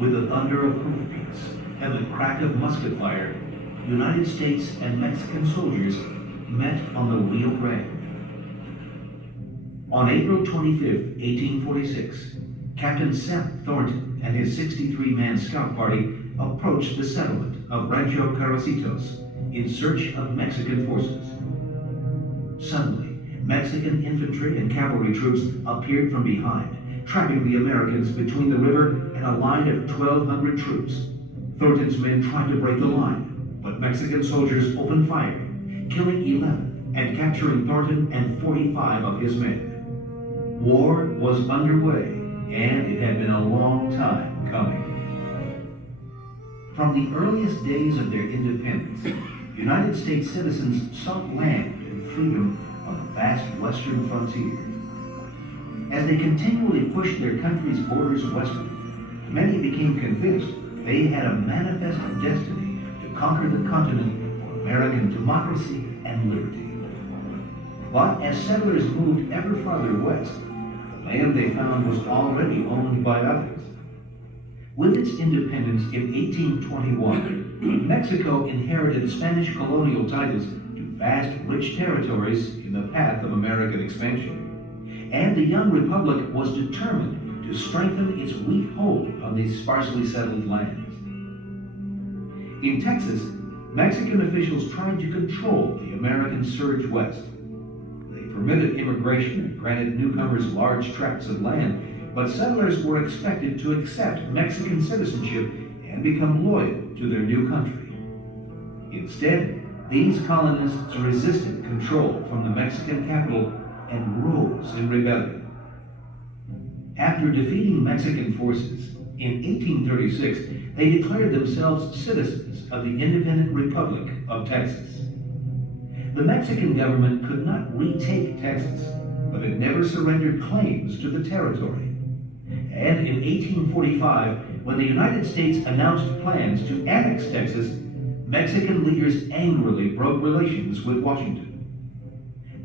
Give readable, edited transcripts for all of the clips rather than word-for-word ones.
With the thunder of hoofbeats and the crack of musket fire, United States and Mexican soldiers met on the Rio Grande. On April 25, 1846, Captain Seth Thornton and his 63-man scout party approached the settlement of Rancho Carrecitos in search of Mexican forces. Suddenly, Mexican infantry and cavalry troops appeared from behind, trapping the Americans between the river and a line of 1,200 troops. Thornton's men tried to break the line, but Mexican soldiers opened fire, killing 11 and capturing Thornton and 45 of his men. War was underway, and it had been a long time coming. From the earliest days of their independence, United States citizens sought land and freedom on the vast western frontier. As they continually pushed their country's borders westward, many became convinced they had a manifest destiny to conquer the continent for American democracy and liberty. But as settlers moved ever farther west, the land they found was already owned by others. With its independence in 1821, Mexico inherited Spanish colonial titles to vast, rich territories in the path of American expansion. And the young republic was determined to strengthen its weak hold on these sparsely settled lands. In Texas, Mexican officials tried to control the American surge west. They permitted immigration and granted newcomers large tracts of land, but settlers were expected to accept Mexican citizenship and become loyal to their new country. Instead, these colonists resisted control from the Mexican capital and rose in rebellion. After defeating Mexican forces, in 1836, they declared themselves citizens of the independent Republic of Texas. The Mexican government could not retake Texas, but it never surrendered claims to the territory. And in 1845, when the United States announced plans to annex Texas, Mexican leaders angrily broke relations with Washington.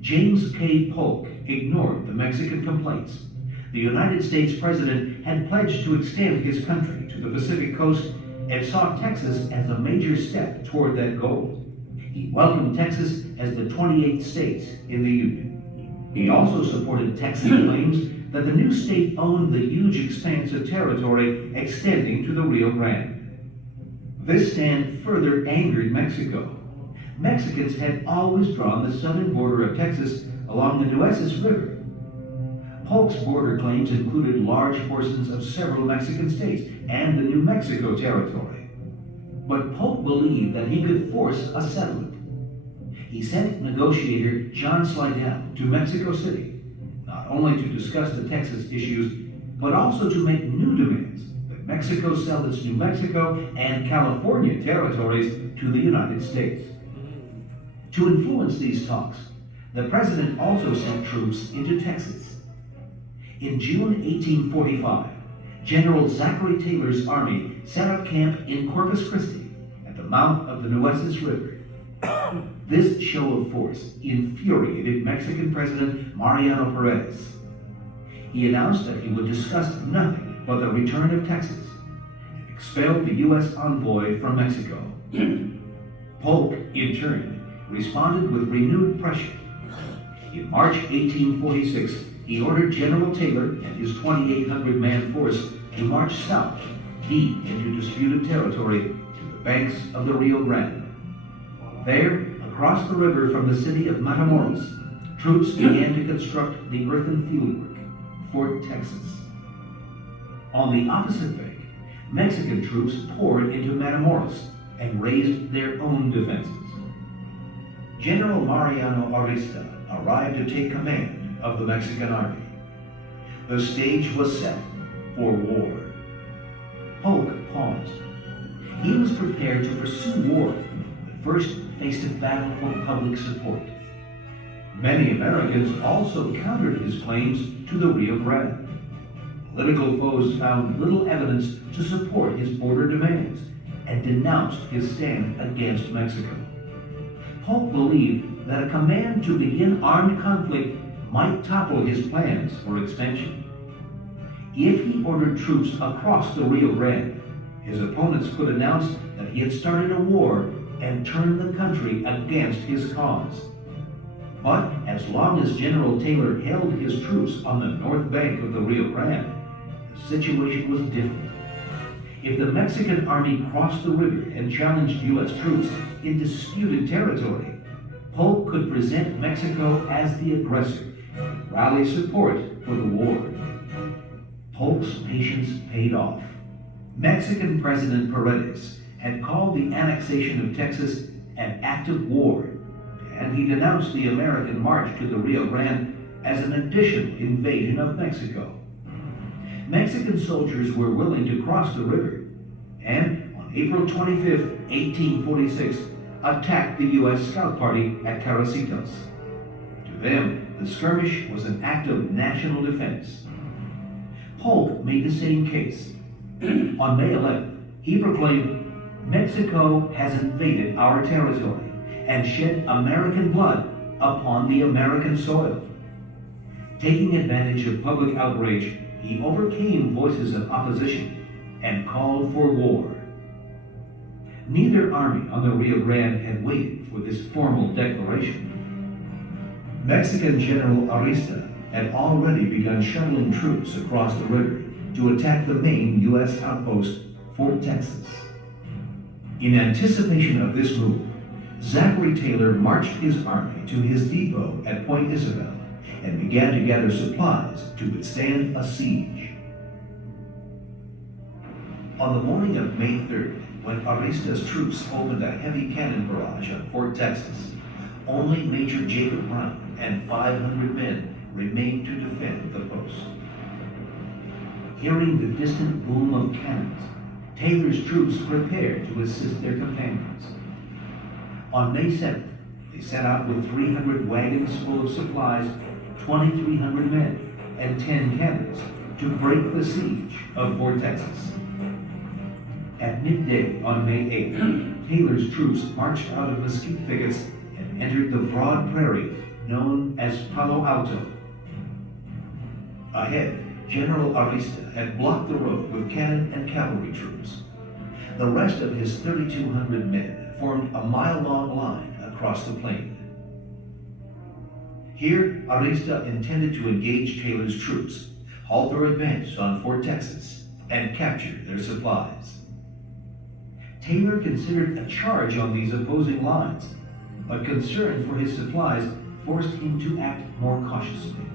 James K. Polk ignored the Mexican complaints. The United States president had pledged to extend his country to the Pacific coast and saw Texas as a major step toward that goal. He welcomed Texas as the 28th state in the Union. He also supported Texan claims that the new state owned the huge expanse of territory extending to the Rio Grande. This stand further angered Mexico. Mexicans had always drawn the southern border of Texas along the Nueces River. Polk's border claims included large portions of several Mexican states and the New Mexico territory. But Polk believed that he could force a settlement. He sent negotiator John Slidell to Mexico City, not only to discuss the Texas issues, but also to make new demands that Mexico sell its New Mexico and California territories to the United States. To influence these talks, the president also sent troops into Texas. In June 1845, General Zachary Taylor's army set up camp in Corpus Christi at the mouth of the Nueces River. This show of force infuriated Mexican President Mariano Perez. He announced that he would discuss nothing but the return of Texas and expelled the U.S. envoy from Mexico. Polk, in turn, responded with renewed pressure. In March 1846, he ordered General Taylor and his 2,800-man force to march south, deep into disputed territory, to the banks of the Rio Grande. There, across the river from the city of Matamoros, troops began to construct the earthen fieldwork, Fort Texas. On the opposite bank, Mexican troops poured into Matamoros and raised their own defenses. General Mariano Arista arrived to take command of the Mexican army. The stage was set for war. Polk paused. He was prepared to pursue war, but first faced a battle for public support. Many Americans also countered his claims to the Rio Grande. Political foes found little evidence to support his border demands and denounced his stand against Mexico. Polk believed that a command to begin armed conflict might topple his plans for expansion. If he ordered troops across the Rio Grande, his opponents could announce that he had started a war and turned the country against his cause. But as long as General Taylor held his troops on the north bank of the Rio Grande, the situation was different. If the Mexican army crossed the river and challenged U.S. troops in disputed territory, Polk could present Mexico as the aggressor and rally support for the war. Polk's patience paid off. Mexican President Paredes had called the annexation of Texas an act of war, and he denounced the American march to the Rio Grande as an additional invasion of Mexico. Mexican soldiers were willing to cross the river, and on April 25, 1846, attacked the U.S. Scout Party at Carrecitos. To them, the skirmish was an act of national defense. Polk made the same case. On May 11, he proclaimed, "Mexico has invaded our territory and shed American blood upon the American soil." Taking advantage of public outrage, he overcame voices of opposition and called for war. Neither army on the Rio Grande had waited for this formal declaration. Mexican General Arista had already begun shuttling troops across the river to attack the main U.S. outpost, Fort Texas. In anticipation of this move, Zachary Taylor marched his army to his depot at Point Isabel and began to gather supplies to withstand a siege. On the morning of May 3rd, when Arista's troops opened a heavy cannon barrage on Fort Texas, only Major Jacob Brown and 500 men remained to defend the post. Hearing the distant boom of cannons, Taylor's troops prepared to assist their companions. On May 7th, they set out with 300 wagons full of supplies, 2,300 men, and 10 cannons to break the siege of Fort Texas. At midday on May 8th, Taylor's troops marched out of mesquite thickets and entered the broad prairie known as Palo Alto. Ahead, General Arista had blocked the road with cannon and cavalry troops. The rest of his 3,200 men formed a mile-long line across the plain. Here, Arista intended to engage Taylor's troops, halt their advance on Fort Texas, and capture their supplies. Taylor considered a charge on these opposing lines, but concern for his supplies forced him to act more cautiously.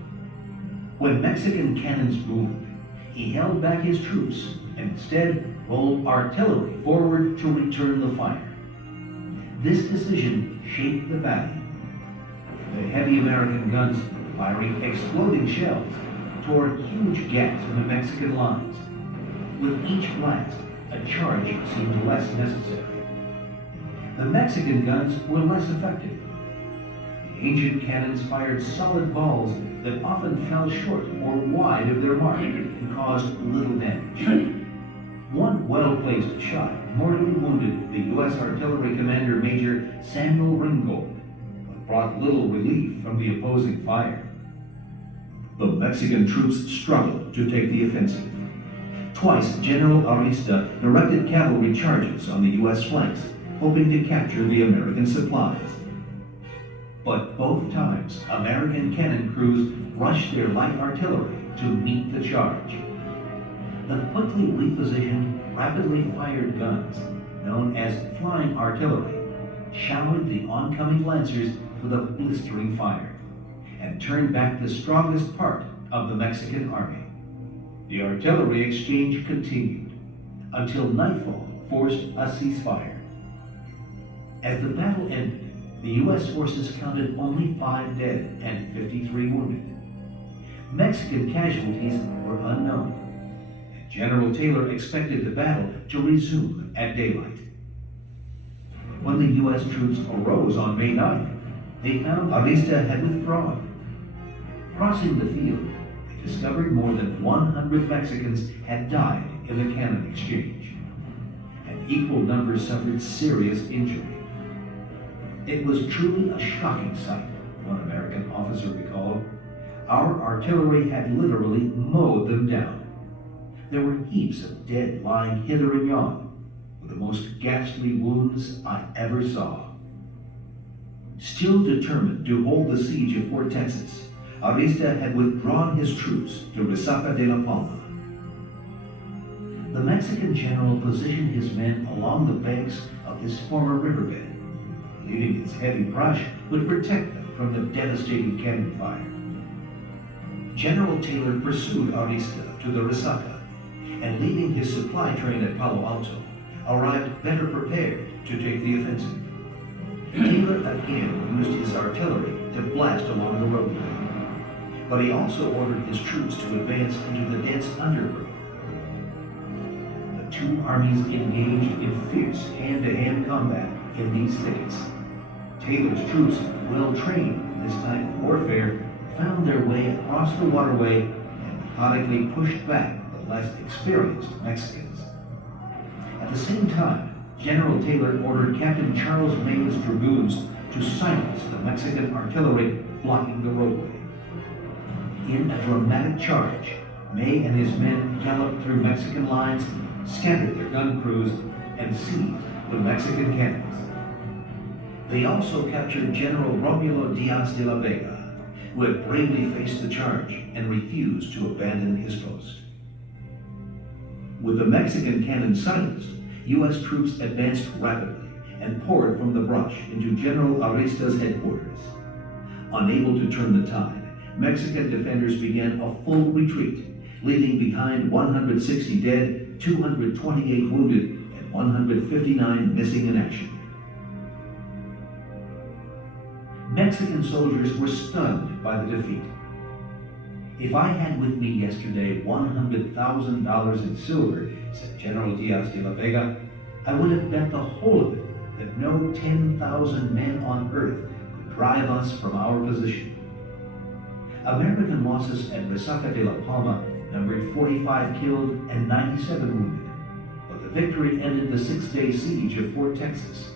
When Mexican cannons boomed, he held back his troops and instead rolled artillery forward to return the fire. This decision shaped the battle. The heavy American guns, firing exploding shells, tore huge gaps in the Mexican lines. With each blast, a charge seemed less necessary. The Mexican guns were less effective. The ancient cannons fired solid balls that often fell short or wide of their mark and caused little damage. One well-placed shot mortally wounded the U.S. Artillery Commander Major Samuel Ringgold, but brought little relief from the opposing fire. The Mexican troops struggled to take the offensive. Twice, General Arista directed cavalry charges on the U.S. flanks, hoping to capture the American supplies. But both times, American cannon crews rushed their light artillery to meet the charge. The quickly repositioned, rapidly fired guns, known as flying artillery, showered the oncoming lancers with a blistering fire and turned back the strongest part of the Mexican army. The artillery exchange continued until nightfall forced a ceasefire. As the battle ended, the U.S. forces counted only 5 dead and 53 wounded. Mexican casualties were unknown, and General Taylor expected the battle to resume at daylight. When the U.S. troops arose on May 9th, they found Arista had withdrawn. Crossing the field, they discovered more than 100 Mexicans had died in the cannon exchange, and equal numbers suffered serious injury. It was truly a shocking sight, one American officer recalled. Our artillery had literally mowed them down. There were heaps of dead lying hither and yon, with the most ghastly wounds I ever saw. Still determined to hold the siege of Fort Texas, Arista had withdrawn his troops to Resaca de la Palma. The Mexican general positioned his men along the banks of this former riverbed, believing its heavy brush would protect them from the devastating cannon fire. General Taylor pursued Arista to the Resaca, and leaving his supply train at Palo Alto, arrived better prepared to take the offensive. Taylor again used his artillery to blast along the roadway, but he also ordered his troops to advance into the dense undergrowth. The two armies engaged in fierce hand-to-hand combat in these thickets. Taylor's troops, well trained in this type of warfare, found their way across the waterway and methodically pushed back the less experienced Mexicans. At the same time, General Taylor ordered Captain Charles May's dragoons to silence the Mexican artillery blocking the roadway. In a dramatic charge, May and his men galloped through Mexican lines, scattered their gun crews, and seized the Mexican cannons. They also captured General Romulo Diaz de la Vega, who had bravely faced the charge and refused to abandon his post. With the Mexican cannon silenced, U.S. troops advanced rapidly and poured from the brush into General Arista's headquarters. Unable to turn the tide, Mexican defenders began a full retreat, leaving behind 160 dead, 228 wounded, and 159 missing in action. Mexican soldiers were stunned by the defeat. "If I had with me yesterday $100,000 in silver," said General Diaz de la Vega, "I would have bet the whole of it that no 10,000 men on earth could drive us from our position." American losses at Resaca de la Palma numbered 45 killed and 97 wounded, but the victory ended the 6-day siege of Fort Texas.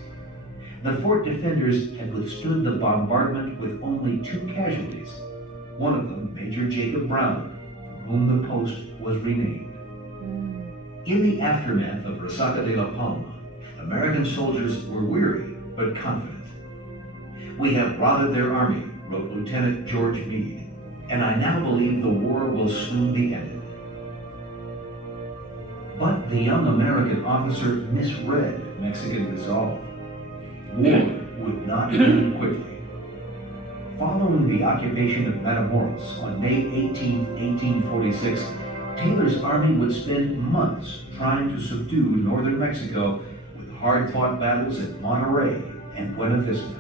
The fort defenders had withstood the bombardment with only 2 casualties, one of them Major Jacob Brown, for whom the post was renamed. In the aftermath of Resaca de la Palma, American soldiers were weary but confident. "We have routed their army," wrote Lieutenant George Meade, "and I now believe the war will soon be ended." But the young American officer misread Mexican resolve. War would not end quickly. Following the occupation of Matamoros on May 18, 1846, Taylor's army would spend months trying to subdue northern Mexico with hard-fought battles at Monterrey and Buena Vista.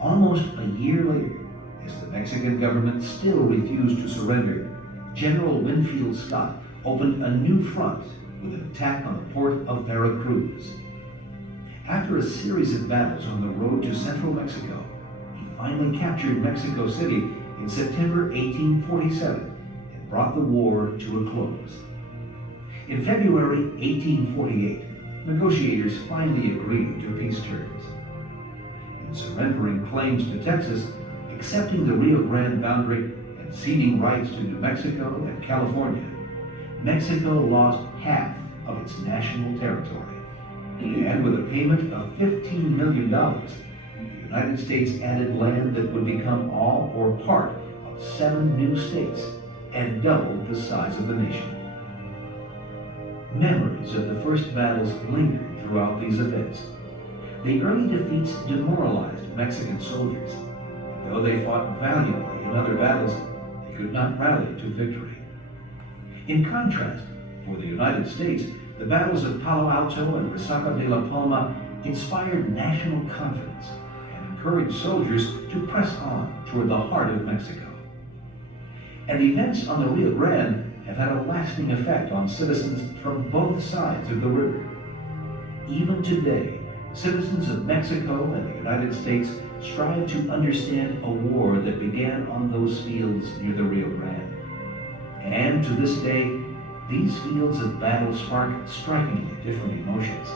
Almost a year later, as the Mexican government still refused to surrender, General Winfield Scott opened a new front with an attack on the port of Veracruz. After a series of battles on the road to central Mexico, he finally captured Mexico City in September 1847 and brought the war to a close. In February 1848, negotiators finally agreed to peace terms. In surrendering claims to Texas, accepting the Rio Grande boundary, and ceding rights to New Mexico and California, Mexico lost half of its national territory. And with a payment of $15 million, the United States added land that would become all or part of 7 new states and doubled the size of the nation. Memories of the first battles lingered throughout these events. The early defeats demoralized Mexican soldiers, and though they fought valiantly in other battles, they could not rally to victory. In contrast, for the United States, the battles of Palo Alto and Resaca de la Palma inspired national confidence and encouraged soldiers to press on toward the heart of Mexico. And events on the Rio Grande have had a lasting effect on citizens from both sides of the river. Even today, citizens of Mexico and the United States strive to understand a war that began on those fields near the Rio Grande. And to this day, these fields of battle spark strikingly different emotions,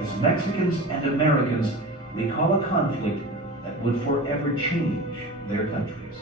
as Mexicans and Americans recall a conflict that would forever change their countries.